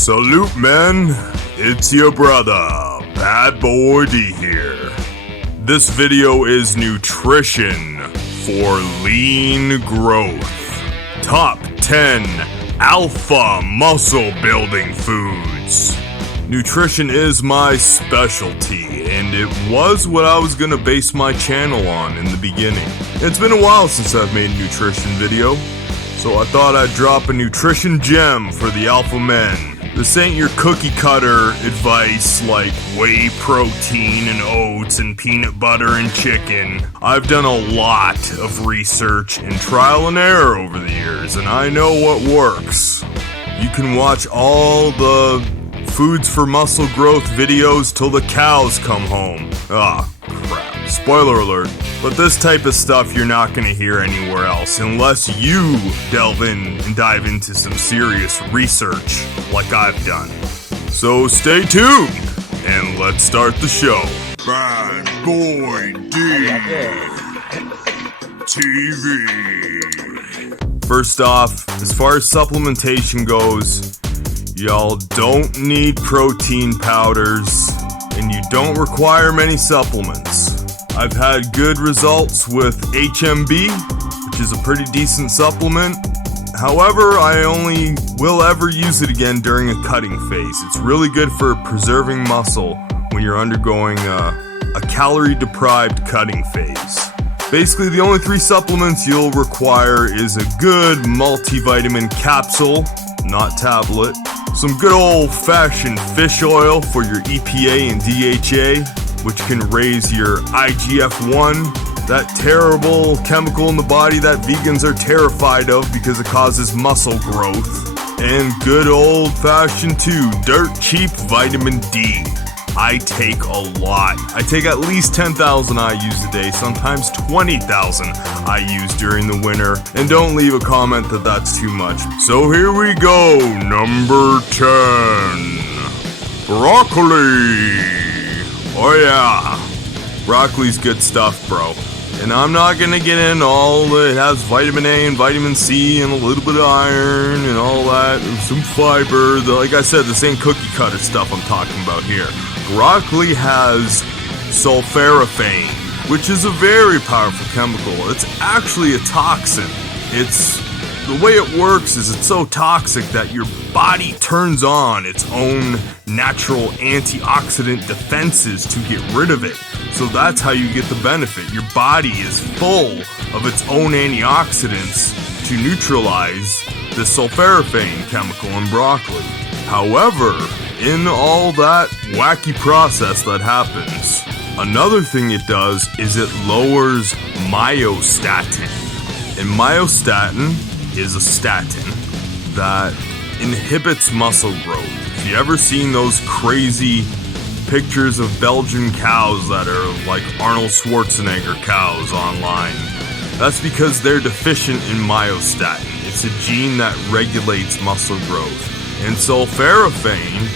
Salute, men. It's your brother, Bad Boy D here. This video is nutrition for lean growth. Top 10 alpha muscle building foods. Nutrition is my specialty, and it was what I was gonna base my channel on in the beginning. It's been a while since I've made a nutrition video, so I thought I'd drop a nutrition gem for the alpha men. This ain't your cookie cutter advice like whey protein and oats and peanut butter and chicken. I've done a lot of research and trial and error over the years, and I know what works. You can watch all the foods for muscle growth videos till the cows come home. Ah, crap. Spoiler alert. But this type of stuff you're not gonna hear anywhere else unless you delve in and dive into some serious research like I've done. So stay tuned and let's start the show. Bad Boy D TV. First off, as far as supplementation goes, y'all don't need protein powders and you don't require many supplements. I've had good results with HMB, which is a pretty decent supplement. However, I only will ever use it again during a cutting phase. It's really good for preserving muscle when you're undergoing a calorie-deprived cutting phase. Basically, the only three supplements you'll require is a good multivitamin capsule, not tablet, some good old-fashioned fish oil for your EPA and DHA, which can raise your IGF-1, that terrible chemical in the body that vegans are terrified of because it causes muscle growth, and good old-fashioned too, dirt cheap vitamin D. I take a lot. I take at least 10,000 IUs a day, sometimes 20,000 IUs during the winter, and don't leave a comment that that's too much. So here we go, number 10, broccoli. Oh yeah, broccoli's good stuff, bro. And I'm not gonna get in all it has vitamin A and vitamin C and a little bit of iron and all that, and some fiber. Like I said, this ain't cookie cutter stuff I'm talking about here. Broccoli has sulforaphane, which is a very powerful chemical. It's actually a toxin. The way it works is it's so toxic that your body turns on its own natural antioxidant defenses to get rid of it. So that's how you get the benefit. Your body is full of its own antioxidants to neutralize the sulforaphane chemical in broccoli. However, in all that wacky process that happens, another thing it does is it lowers myostatin. And myostatin is a statin that inhibits muscle growth. If you ever seen those crazy pictures of Belgian cows that are like Arnold Schwarzenegger cows online, that's because they're deficient in myostatin. It's a gene that regulates muscle growth. And sulforaphane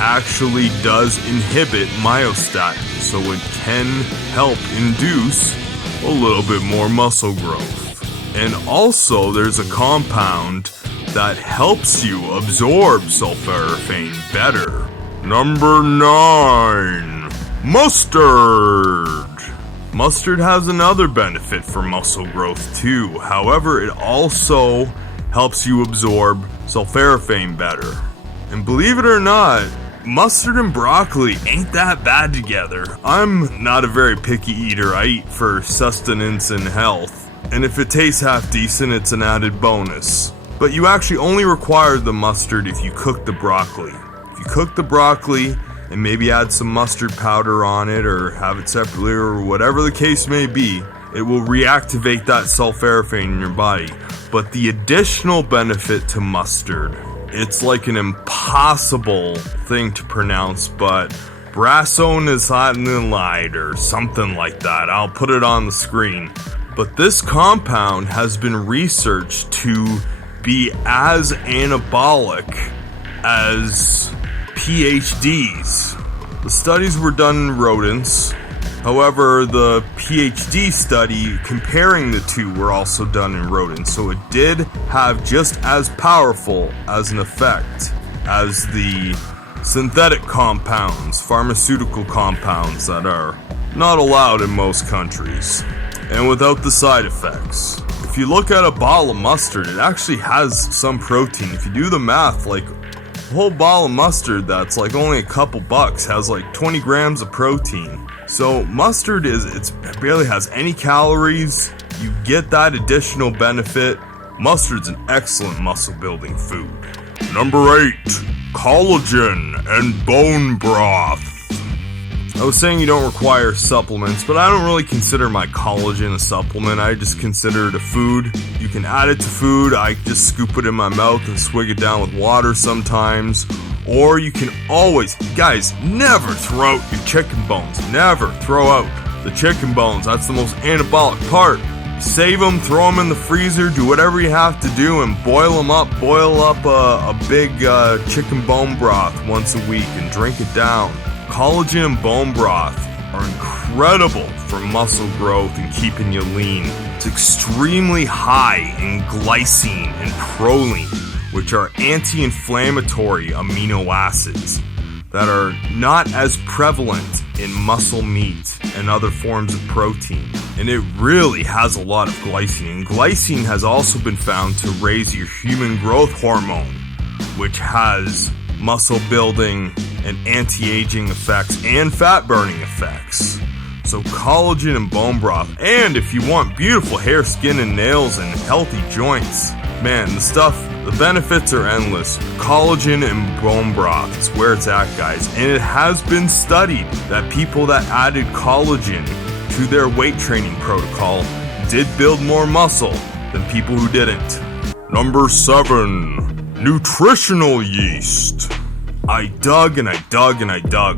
actually does inhibit myostatin, so it can help induce a little bit more muscle growth. And also, there's a compound that helps you absorb sulforaphane better. Number 9, mustard. Mustard has another benefit for muscle growth too. However, it also helps you absorb sulforaphane better. And believe it or not, mustard and broccoli ain't that bad together. I'm not a very picky eater. I eat for sustenance and health. And if it tastes half decent, it's an added bonus. But you actually only require the mustard if you cook the broccoli. If you cook the broccoli and maybe add some mustard powder on it or have it separately or whatever the case may be, it will reactivate that sulforaphane in your body. But the additional benefit to mustard, it's like an impossible thing to pronounce, but brassonazolide or something like that. I'll put it on the screen. But this compound has been researched to be as anabolic as PhDs. The studies were done in rodents. However, the PhD study comparing the two were also done in rodents, so it did have just as powerful as an effect. as the synthetic compounds, pharmaceutical compounds that are not allowed in most countries, and without the side effects. If you look at a bottle of mustard, it actually has some protein. If you do the math, like a whole bottle of mustard that's like only a couple bucks has like 20 grams of protein. So mustard it barely has any calories. You get that additional benefit. Mustard's an excellent muscle building food. Number 8, collagen and bone broth. I was saying you don't require supplements, but I don't really consider my collagen a supplement. I just consider it a food. You can add it to food. I just scoop it in my mouth and swig it down with water sometimes. Or you can always, guys, never throw out your chicken bones. Never throw out the chicken bones. That's the most anabolic part. Save them, throw them in the freezer, do whatever you have to do, and boil them up. Boil up a big chicken bone broth once a week and drink it down. Collagen and bone broth are incredible for muscle growth and keeping you lean. It's extremely high in glycine and proline, which are anti-inflammatory amino acids that are not as prevalent in muscle meat and other forms of protein. And it really has a lot of glycine. And glycine has also been found to raise your human growth hormone, which has muscle building and anti-aging effects and fat burning effects. So collagen and bone broth. And if you want beautiful hair, skin, and nails and healthy joints, man, the benefits are endless. Collagen and bone broth is where it's at, guys. And it has been studied that people that added collagen to their weight training protocol did build more muscle than people who didn't. Number 7, nutritional yeast. I dug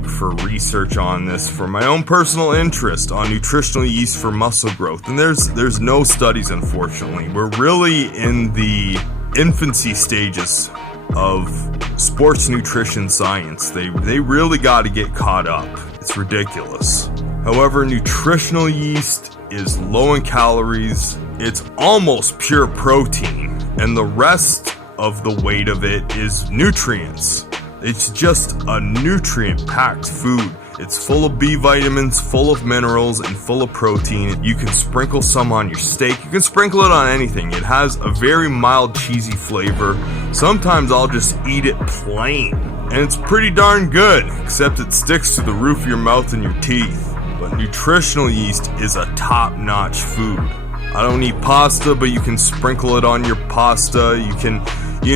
for research on this for my own personal interest on nutritional yeast for muscle growth. And there's no studies, unfortunately. We're really in the infancy stages of sports nutrition science. They really got to get caught up. It's ridiculous. However, nutritional yeast is low in calories. It's almost pure protein, and the rest of the weight of it is nutrients. It's just a nutrient-packed food. It's full of B vitamins, full of minerals, and full of protein. You can sprinkle some on your steak. You can sprinkle it on anything. It has a very mild, cheesy flavor. Sometimes I'll just eat it plain, and it's pretty darn good, except it sticks to the roof of your mouth and your teeth. But nutritional yeast is a top-notch food. I don't eat pasta, but you can sprinkle it on your pasta. You can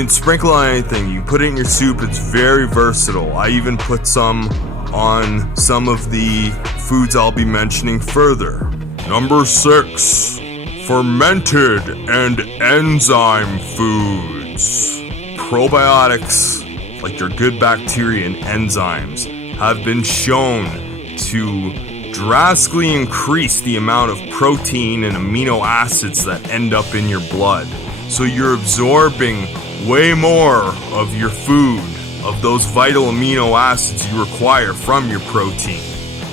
sprinkle on anything. You can put it in your soup. It's very versatile. I even put some on some of the foods I'll be mentioning further. Number 6, fermented and enzyme foods. Probiotics, like your good bacteria and enzymes, have been shown to drastically increase the amount of protein and amino acids that end up in your blood. So you're absorbing way more of your food, of those vital amino acids you require from your protein.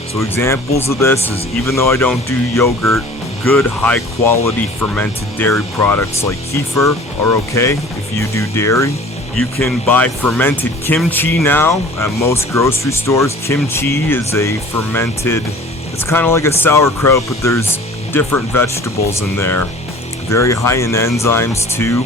So examples of this is, even though I don't do yogurt, good high quality fermented dairy products like kefir are okay if you do dairy. You can buy fermented kimchi now at most grocery stores. Kimchi is a fermented, it's kind of like a sauerkraut, but there's different vegetables in there. Very high in enzymes too.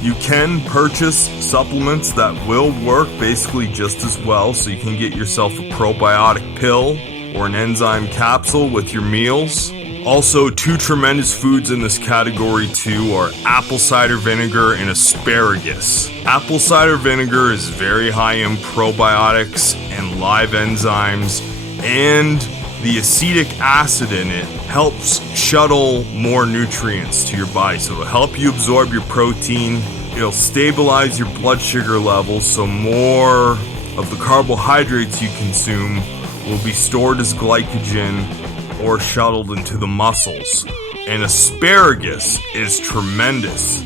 You can purchase supplements that will work basically just as well, so you can get yourself a probiotic pill or an enzyme capsule with your meals. Also, 2 tremendous foods in this category too are apple cider vinegar and asparagus. Apple cider vinegar is very high in probiotics and live enzymes, and the acetic acid in it helps shuttle more nutrients to your body. So it'll help you absorb your protein. It'll stabilize your blood sugar levels, so more of the carbohydrates you consume will be stored as glycogen or shuttled into the muscles. And asparagus is tremendous.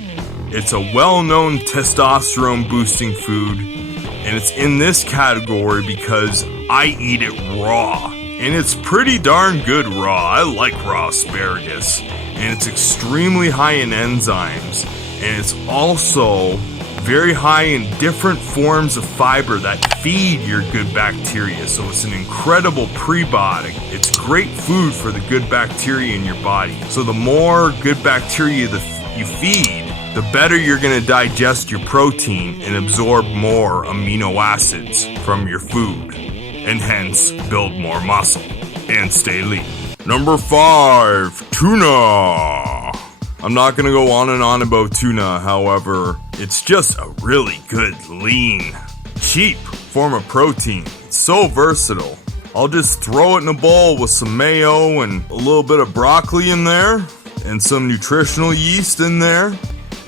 It's a well-known testosterone boosting food, and it's in this category because I eat it raw. And it's pretty darn good raw. I like raw asparagus. And it's extremely high in enzymes. And it's also very high in different forms of fiber that feed your good bacteria. So it's an incredible prebiotic. It's great food for the good bacteria in your body. So the more good bacteria you feed, the better you're going to digest your protein and absorb more amino acids from your food, and hence build more muscle and stay lean. Number 5, tuna. I'm not going to go on and on about tuna, however, it's just a really good, lean, cheap form of protein. It's so versatile. I'll just throw it in a bowl with some mayo and a little bit of broccoli in there, and some nutritional yeast in there,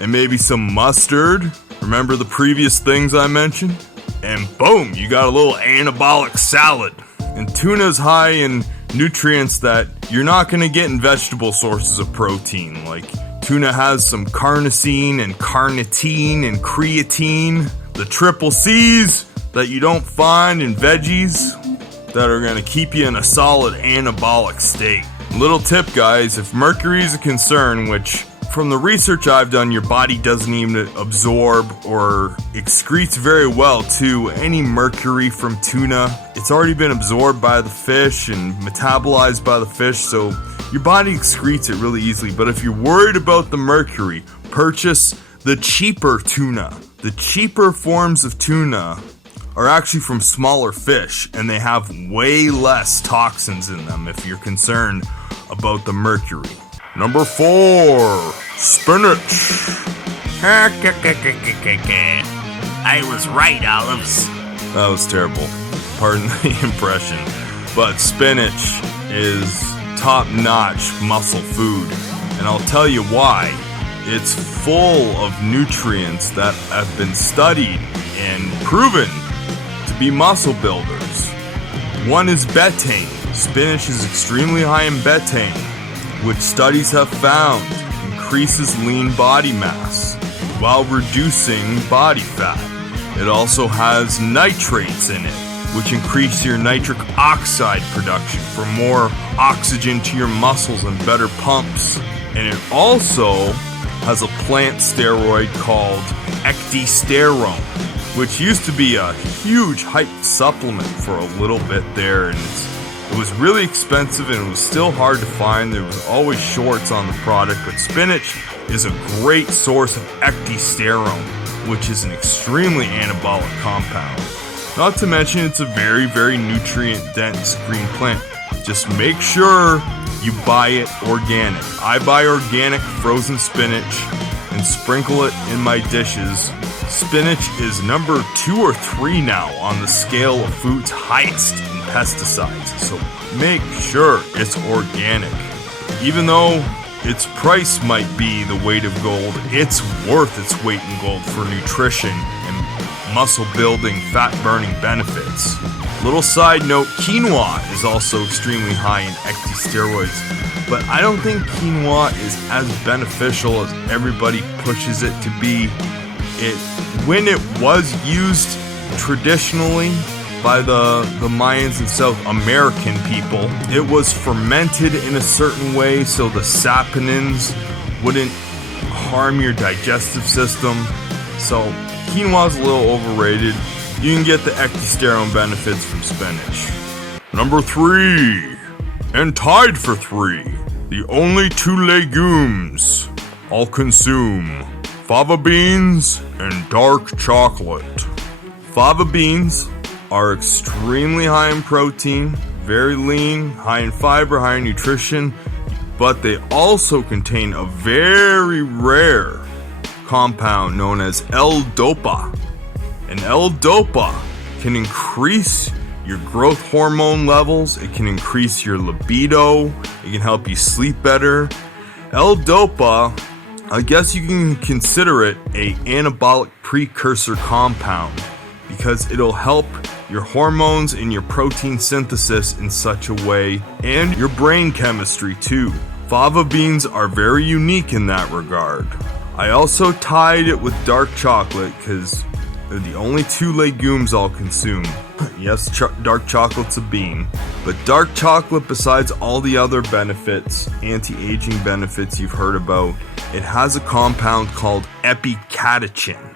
and maybe some mustard. Remember the previous things I mentioned? And boom, you got a little anabolic salad. And tuna's high in nutrients that you're not going to get in vegetable sources of protein. Like tuna has some carnosine and carnitine and creatine, the triple C's that you don't find in veggies, that are going to keep you in a solid anabolic state. Little tip, guys, if mercury is a concern, which from the research I've done, your body doesn't even absorb or excretes very well to any mercury from tuna. It's already been absorbed by the fish and metabolized by the fish, so your body excretes it really easily. But if you're worried about the mercury, purchase the cheaper tuna. The cheaper forms of tuna are actually from smaller fish, and they have way less toxins in them if you're concerned about the mercury. Number 4, spinach. I was right, Olives. That was terrible. Pardon the impression. But spinach is top-notch muscle food, and I'll tell you why. It's full of nutrients that have been studied and proven to be muscle builders. One is betaine. Spinach is extremely high in betaine, which studies have found increases lean body mass while reducing body fat. It also has nitrates in it, which increase your nitric oxide production for more oxygen to your muscles and better pumps. And it also has a plant steroid called ecdysterone, which used to be a huge hype supplement for a little bit there, and it was really expensive and it was still hard to find. There was always shorts on the product, but spinach is a great source of ecdysterone, which is an extremely anabolic compound. Not to mention it's a very, very nutrient-dense green plant. Just make sure you buy it organic. I buy organic frozen spinach and sprinkle it in my dishes. Spinach is number 2 or 3 now on the scale of food's highest in pesticides, so make sure it's organic. Even though its price might be the weight of gold, it's worth its weight in gold for nutrition and muscle building, fat burning benefits. Little side note, quinoa is also extremely high in ecdysteroids, but I don't think quinoa is as beneficial as everybody pushes it to be. When it was used traditionally by the Mayans and South American people, it was fermented in a certain way so the saponins wouldn't harm your digestive system. So quinoa is a little overrated. You can get the ecdysterone benefits from spinach. Number 3, and tied for 3, the only 2 legumes I'll consume: fava beans and dark chocolate. Fava beans are extremely high in protein, very lean, high in fiber, high in nutrition, but they also contain a very rare compound known as L-dopa. And L-dopa can increase your growth hormone levels, it can increase your libido, it can help you sleep better. L-dopa, I guess you can consider it a anabolic precursor compound because it'll help your hormones and your protein synthesis in such a way, and your brain chemistry too. Fava beans are very unique in that regard. I also tied it with dark chocolate because they're the only 2 legumes I'll consume. Yes, dark chocolate's a bean, but dark chocolate, besides all the other benefits, anti-aging benefits you've heard about, it has a compound called epicatechin.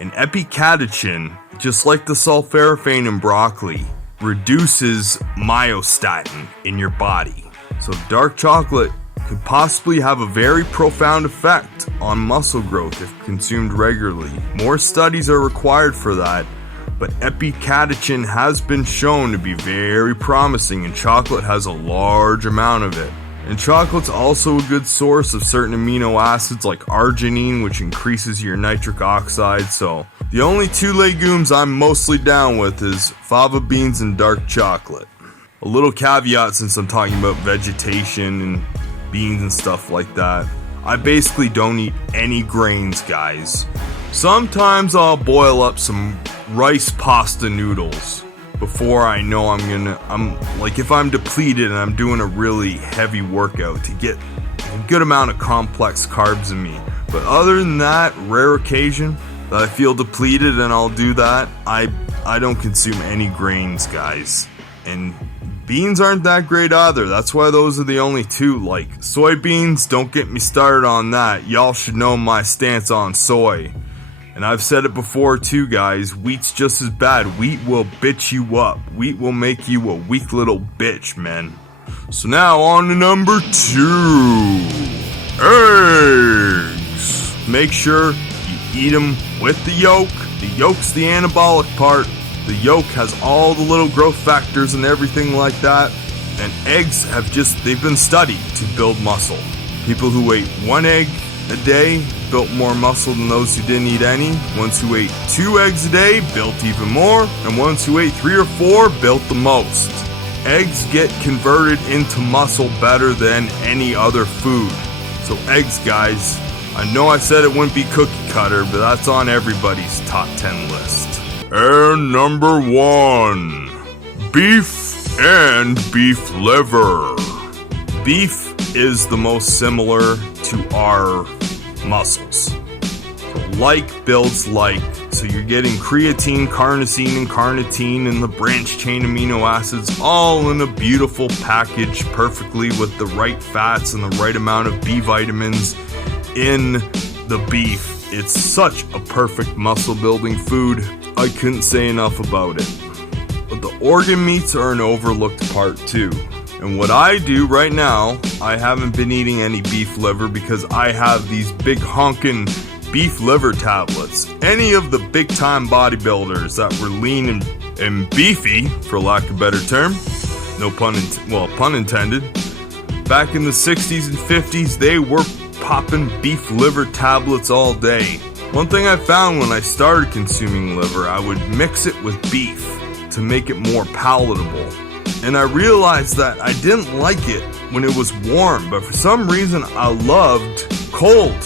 And epicatechin, just like the sulforaphane in broccoli, reduces myostatin in your body. So dark chocolate could possibly have a very profound effect on muscle growth if consumed regularly. More studies are required for that, but epicatechin has been shown to be very promising, and chocolate has a large amount of it. And chocolate's also a good source of certain amino acids like arginine, which increases your nitric oxide. So the only two legumes I'm mostly down with is fava beans and dark chocolate. A little caveat, since I'm talking about vegetation and beans and stuff like that, I basically don't eat any grains, guys. Sometimes I'll boil up some rice pasta noodles before I know I'm like, if I'm depleted and I'm doing a really heavy workout to get a good amount of complex carbs in me. But other than that, rare occasion that I feel depleted and I'll do that, I don't consume any grains, guys. And beans aren't that great either. That's why those are the only two. Like soybeans, don't get me started on that. Y'all should know my stance on soy. And I've said it before too, guys. Wheat's just as bad. Wheat will bitch you up. Wheat will make you a weak little bitch, man. So now on to number 2. Eggs. Make sure you eat them with the yolk. The yolk's the anabolic part. The yolk has all the little growth factors and everything like that. And eggs they've been studied to build muscle. People who ate 1 egg a day built more muscle than those who didn't eat any. Ones who ate 2 eggs a day built even more, and ones who ate 3 or 4 built the most. Eggs get converted into muscle better than any other food. So eggs, guys, I know I said it wouldn't be cookie cutter, but that's on everybody's top 10 list. And number 1, beef and beef liver. Beef is the most similar to our muscles. So like builds like. So you're getting creatine, carnosine, and carnitine, and the branched chain amino acids all in a beautiful package, perfectly with the right fats and the right amount of B vitamins in the beef. It's such a perfect muscle building food. I couldn't say enough about it. But the organ meats are an overlooked part too. And what I do right now, I haven't been eating any beef liver because I have these big honkin' beef liver tablets. Any of the big time bodybuilders that were lean and beefy, for lack of a better term, pun intended, back in the 60s and 50s, they were popping beef liver tablets all day. One thing I found when I started consuming liver, I would mix it with beef to make it more palatable. And I realized that I didn't like it when it was warm, but for some reason I loved cold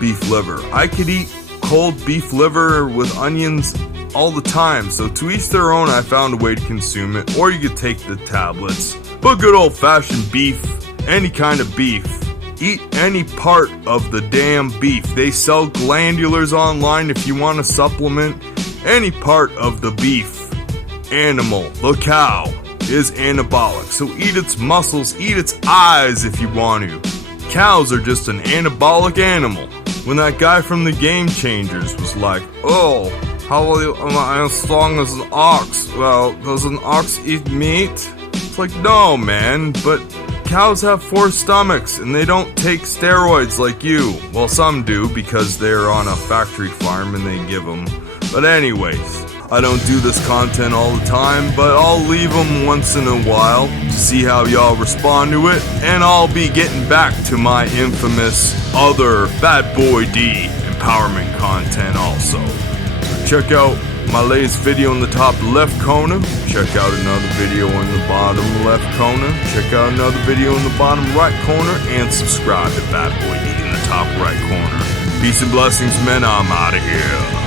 beef liver. I could eat cold beef liver with onions all the time, so to each their own. I found a way to consume it, or you could take the tablets. But good old-fashioned beef, any kind of beef, eat any part of the damn beef. They sell glandulars online if you want to supplement any part of the beef animal. The cow is anabolic, so eat its muscles, eat its eyes if you want to. Cows are just an anabolic animal. When that guy from the Game Changers was like, "Oh, how am I as strong as an ox? Well, does an ox eat meat?" It's like, no, man, but cows have 4 stomachs and they don't take steroids like you. Well, some do because they're on a factory farm and they give them. But anyways, I don't do this content all the time, but I'll leave them once in a while to see how y'all respond to it, and I'll be getting back to my infamous other Bad Boy D empowerment content also. Check out my latest video in the top left corner, check out another video in the bottom left corner, check out another video in the bottom right corner, and subscribe to Bad Boy D in the top right corner. Peace and blessings, men, I'm out of here.